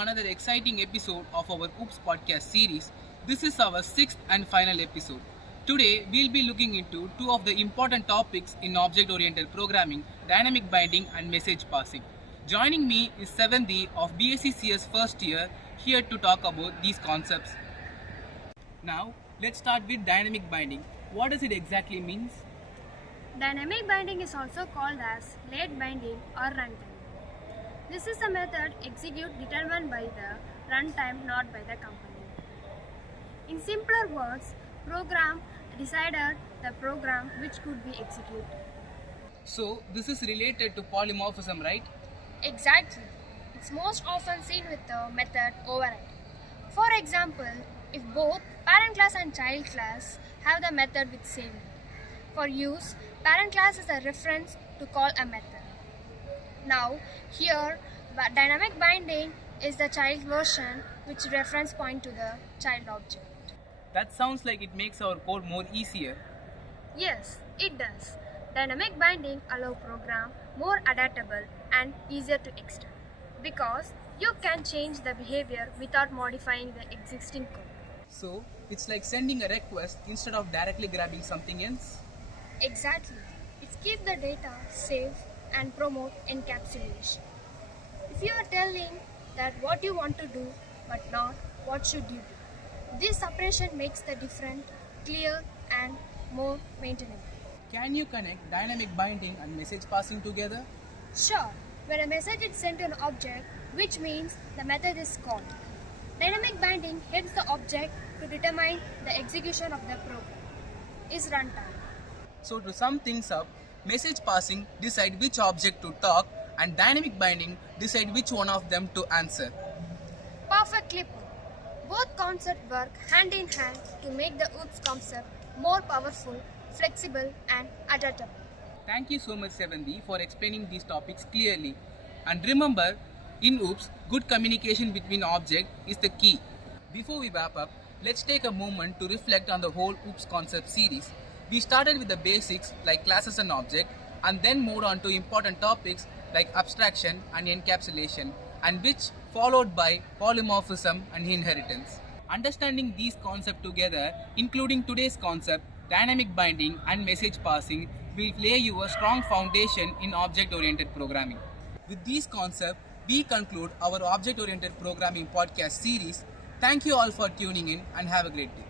another exciting episode of our OOPS podcast series. This is our sixth and final episode. Today, we'll be looking into two of the important topics in object-oriented programming, dynamic binding and message passing. Joining me is Seventhi of BSc CS first year, here to talk about these concepts. Now, let's start with dynamic binding. What does it exactly mean? Dynamic binding is also called as late binding or runtime. This is a method executed determined by the runtime, not by the company. In simpler words, program decided the program which could be executed. So, this is related to polymorphism, right? Exactly. It's most often seen with the method override. For example, if both parent class and child class have the method with same name. For use, parent class is a reference to call a method. Now, here, dynamic binding is the child version which reference point to the child object. That sounds like it makes our code more easier. Yes, it does. Dynamic binding allows program more adaptable and easier to extend because you can change the behavior without modifying the existing code. So, it's like sending a request instead of directly grabbing something else? Exactly. It keeps the data safe and promote encapsulation. If you are telling that what you want to do but not what should you do, this separation makes the difference clear and more maintainable. Can you connect dynamic binding and message passing together? Sure, when a message is sent to an object, which means the method is called. Dynamic binding helps the object to determine the execution of the program. Is runtime. So, to sum things up, message passing decide which object to talk and dynamic binding decide which one of them to answer. Perfectly put. Both concepts work hand in hand to make the OOPS concept more powerful, flexible and adaptable. Thank you so much Seventhi for explaining these topics clearly. And remember, in OOPS, good communication between objects is the key. Before we wrap up, let's take a moment to reflect on the whole OOPS concept series. We started with the basics like classes and objects and then moved on to important topics like abstraction and encapsulation, and which followed by polymorphism and inheritance. Understanding these concepts together, including today's concept, dynamic binding and message passing, will lay you a strong foundation in object-oriented programming. With these concepts, we conclude our object-oriented programming podcast series. Thank you all for tuning in and have a great day.